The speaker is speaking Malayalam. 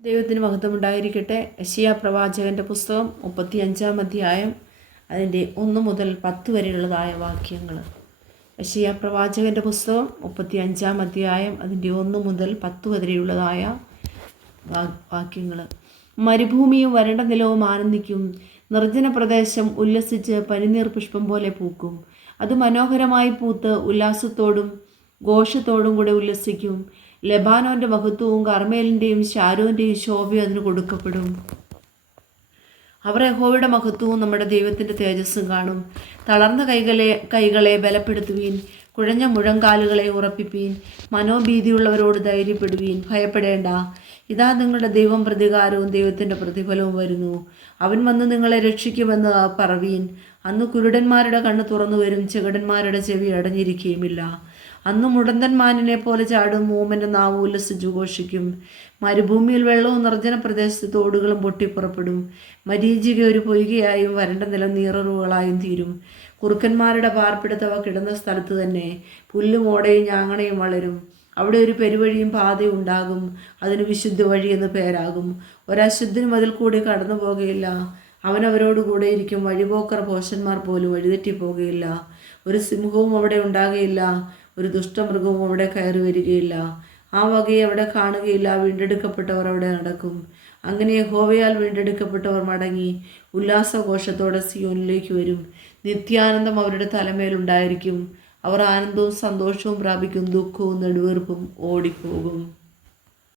ദൈവത്തിന് മഹത്വം ഉണ്ടായിരിക്കട്ടെ. യെശയ്യാ പ്രവാചകൻ്റെ പുസ്തകം 35-ാം അധ്യായം അതിൻ്റെ 1 മുതൽ 10 വരെയുള്ളതായ വാക്യങ്ങൾ. യെശയ്യാ പ്രവാചകൻ്റെ പുസ്തകം 35-ാം അധ്യായം അതിൻ്റെ 1 മുതൽ 10 വരെയുള്ളതായ വാക്യങ്ങൾ. മരുഭൂമിയും വരണ്ട നിലവും ആനന്ദിക്കും, നിർജ്ജന പ്രദേശം ഉല്ലസിച്ച് പനിനീർ പുഷ്പം പോലെ പൂക്കും. അത് മനോഹരമായി പൂത്ത് ഉല്ലാസത്തോടും ഘോഷത്തോടും കൂടെ ഉല്ലസിക്കും. ലെബാനോൻ്റെ മഹത്വവും കർമ്മേലിൻ്റെയും ശാരോൻ്റെയും ശോഭയും അതിന് കൊടുക്കപ്പെടും. അവർ യഹോവയുടെ മഹത്വവും നമ്മുടെ ദൈവത്തിൻ്റെ തേജസ്സും കാണും. തളർന്ന കൈകളെ ബലപ്പെടുത്തുവീൻ, കുഴഞ്ഞ മുഴങ്കാലുകളെ ഉറപ്പിപ്പീൻ. മനോഭീതിയുള്ളവരോട് ധൈര്യപ്പെടുവീൻ, ഭയപ്പെടേണ്ട. ഇതാ നിങ്ങളുടെ ദൈവം പ്രതികാരവും ദൈവത്തിൻ്റെ പ്രതിഫലവും വരുന്നു. അവൻ വന്ന് നിങ്ങളെ രക്ഷിക്കുമെന്ന് പറവീൻ. അന്ന് കുരുടന്മാരുടെ കണ്ണ് തുറന്നു വരും, ചെകിടന്മാരുടെ ചെവി അടഞ്ഞിരിക്കുകയുമില്ല. അന്ന് മുടന്തന്മാനിനെ പോലെ ചാടും, മൂമൻ്റെ നാവ് ഉല്ലസിച്ചു ഘോഷിക്കും. മരുഭൂമിയിൽ വെള്ളവും നിർജ്ജന പ്രദേശത്ത് തോടുകളും പൊട്ടിപ്പുറപ്പെടും. മരീചിക ഒരു പൊയ്കയായും വരണ്ട നിലം നീററുകളായും തീരും. കുറുക്കന്മാരുടെ പാർപ്പിടത്തവ കിടന്ന സ്ഥലത്ത് തന്നെ പുല്ലും ഓടയും ഞാങ്ങണയും വളരും. അവിടെ ഒരു പെരുവഴിയും പാതയും ഉണ്ടാകും, അതിന് വിശുദ്ധ വഴി എന്ന് പേരാകും. ഒരശുദ്ധനും അതിൽ കൂടി കടന്നു പോകുകയില്ല. അവനവരോട് കൂടെ ഇരിക്കും, വഴിപോക്കർ ഭോഷന്മാർ പോലും വഴിതെറ്റിപ്പോകുകയില്ല. ഒരു സിംഹവും അവിടെ ഉണ്ടാകുകയില്ല, ഒരു ദുഷ്ടമൃഗവും അവിടെ കയറി വരികയില്ല. ആ വകയെ അവിടെ കാണുകയില്ല. വീണ്ടെടുക്കപ്പെട്ടവർ അവിടെ നടക്കും. അങ്ങനെ യഹോവയാൽ വീണ്ടെടുക്കപ്പെട്ടവർ മടങ്ങി ഉല്ലാസഘോഷത്തോടെ സിയോനിലേക്ക് വരും. നിത്യാനന്ദം അവരുടെ തലമേലുണ്ടായിരിക്കും. അവർ ആനന്ദവും സന്തോഷവും പ്രാപിക്കും, ദുഃഖവും നെടുവീർപ്പും ഓടിപ്പോകും.